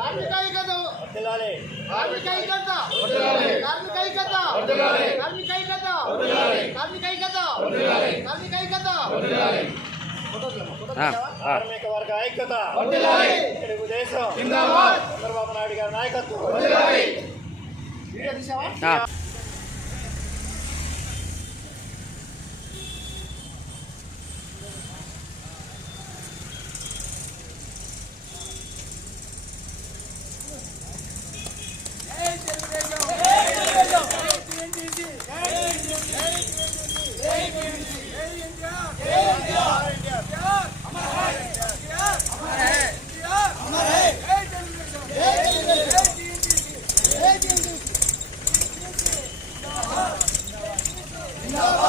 కార్మిక ఐక్యత కార్మిక ఐక్యత కార్మిక ఐక్యత కార్మిక ఐక్యత కార్మిక ఐక్యత కార్మిక ఐక్యత. కార్మిక వర్గ ఐక్యత తెలుగుదేశం చంద్రబాబు నాయుడు గారి నాయకత్వం. No.